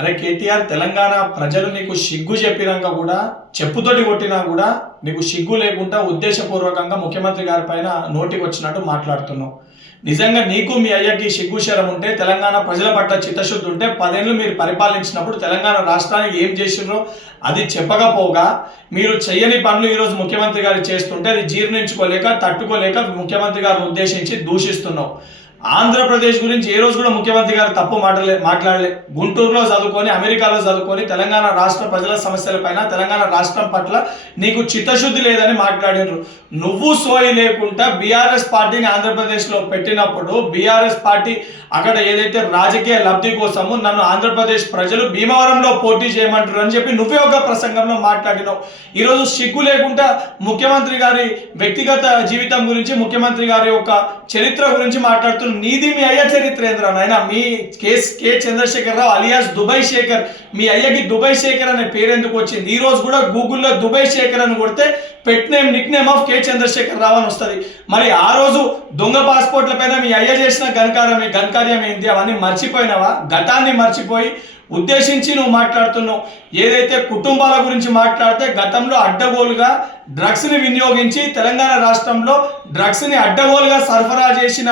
అరే కేటీఆర్, తెలంగాణ ప్రజలు నీకు సిగ్గు చెప్పినాక కూడా, చెప్పుతోటి కొట్టినా కూడా నీకు సిగ్గు లేకుండా ఉద్దేశపూర్వకంగా ముఖ్యమంత్రి గారి పైన నోటికి వచ్చినట్టు మాట్లాడుతున్నావు. నిజంగా నీకు మీ అయ్యకి సిగ్గు శరం ఉంటే, తెలంగాణ ప్రజల పట్ల చిత్తశుద్ధి ఉంటే, 10 ఏళ్ళు మీరు పరిపాలించినప్పుడు తెలంగాణ రాష్ట్రానికి ఏం చేసిర్రో అది చెప్పకపోగా మీరు చెయ్యని పనులు ఈరోజు ముఖ్యమంత్రి గారు చేస్తుంటే అది జీర్ణించుకోలేక, తట్టుకోలేక ముఖ్యమంత్రి గారిని ఉద్దేశించి దూషిస్తున్నావు. ఆంధ్రప్రదేశ్ గురించి ఏ రోజు కూడా ముఖ్యమంత్రి గారు తప్పు మాట్లాడలే. గుంటూరులో చదువుకొని, అమెరికాలో చదువుకొని తెలంగాణ రాష్ట్ర ప్రజల సమస్యలపైన, తెలంగాణ రాష్ట్రం పట్ల నీకు చిత్తశుద్ధి లేదని మాట్లాడినారు. నువ్వు సోయి లేకుండా బీఆర్ఎస్ పార్టీని ఆంధ్రప్రదేశ్లో పెట్టినప్పుడు, బీఆర్ఎస్ పార్టీ అక్కడ ఏదైతే రాజకీయ లబ్ధి కోసము నన్ను ఆంధ్రప్రదేశ్ ప్రజలు భీమవరంలో పోటీ చేయమంటారు అని చెప్పి నువ్వే ఒక ప్రసంగంలో మాట్లాడినావు. ఈరోజు సిగ్గు లేకుండా ముఖ్యమంత్రి గారి వ్యక్తిగత జీవితం గురించి, ముఖ్యమంత్రి గారి యొక్క చరిత్ర గురించి మాట్లాడుతూ నీది మీ అయ్య చరిత్ర ఏంద్రా నాయన. మీ K Chandrashekar Rao alias Dubai Shekhar, మీ అయ్యకి దుబాయ్ శేఖర్ అనే పేరు ఎందుకు వచ్చింది? ఈ రోజు కూడా గూగుల్లో దుబాయ్ శేఖర్ అని కొడితే pet name, nick name of K Chandrashekar Rao అని వస్తుంది. మరి ఆ రోజు దొంగ పాస్పోర్ట్ల పైన మీ అయ్య చేసిన ఘనకార్యం ఏంటి? అవన్నీ మర్చిపోయినావా? గతాన్ని మర్చిపోయి ఉద్దేశించి నువ్వు మాట్లాడుతున్నావు. ఏదైతే కుటుంబాల గురించి మాట్లాడితే, గతంలో అడ్డగోలుగా డ్రగ్స్ని వినియోగించి తెలంగాణ రాష్ట్రంలో డ్రగ్స్ని అడ్డగోలుగా సరఫరా చేసిన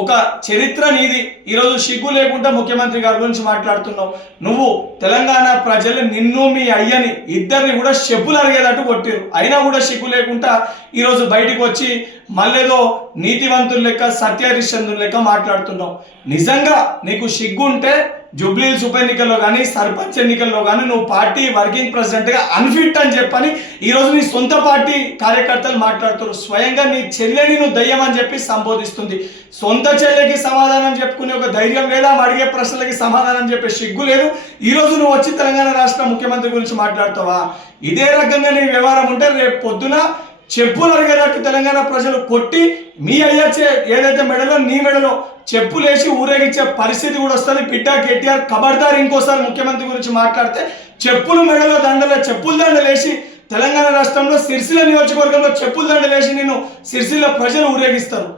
ఒక చరిత్ర నీది. ఈరోజు సిగ్గు లేకుండా ముఖ్యమంత్రి గారి గురించి మాట్లాడుతున్నావు. నువ్వు తెలంగాణ ప్రజలు నిన్ను, మీ అయ్యని ఇద్దరిని కూడా చెప్పులు అరిగేటట్టు కొట్టిరు. అయినా కూడా సిగ్గు లేకుండా ఈరోజు బయటికి వచ్చి మళ్ళేదో నీతివంతులు లెక్క, సత్యహరిశ్చంద్రులు లెక్క మాట్లాడుతున్నావు. నిజంగా నీకు సిగ్గు ఉంటే జూబ్లీహిల్స్ ఉప ఎన్నికల్లో కానీ, సర్పంచ్ ఎన్నికల్లో కానీ నువ్వు పార్టీ వర్కింగ్ ప్రెసిడెంట్గా అన్ఫిట్ అని చెప్పని ఈరోజు నీ సొంత పార్టీ కార్యకర్తలు మాట్లాడుతున్నారు. స్వయంగా నీ చెల్లెని నువ్వు దయ్యం అని చెప్పి సంబోధిస్తుంది. సొంత చెల్లెకి సమాధానం చెప్పుకునే ఒక ధైర్యం లేదా? అడిగే ప్రశ్నలకి సమాధానం చెప్పే సిగ్గు లేదు. ఈరోజు నువ్వు వచ్చి తెలంగాణ రాష్ట్ర ముఖ్యమంత్రి గురించి మాట్లాడుతావా? ఇదే రకంగా నీ వ్యవహారం ఉంటే రేపు పొద్దున చెప్పులు అరిగేటట్టు తెలంగాణ ప్రజలు కొట్టి, మీ అయ్యచ్చే ఏదైతే మెడలో, నీ మెడలో చెప్పులేసి ఊరేగించే పరిస్థితి కూడా వస్తుంది. బిడ్డ కేటీఆర్, ఖబర్దార్ ఇంకోసారి ముఖ్యమంత్రి గురించి మాట్లాడితే చెప్పులు మెడలో చెప్పుల దండలేసి తెలంగాణ రాష్ట్రంలో సిరిసిల్ల నియోజకవర్గంలో చెప్పుల దండలేసి నిన్ను సిరిసిల్ల ప్రజలు ఊరేగిస్తారు.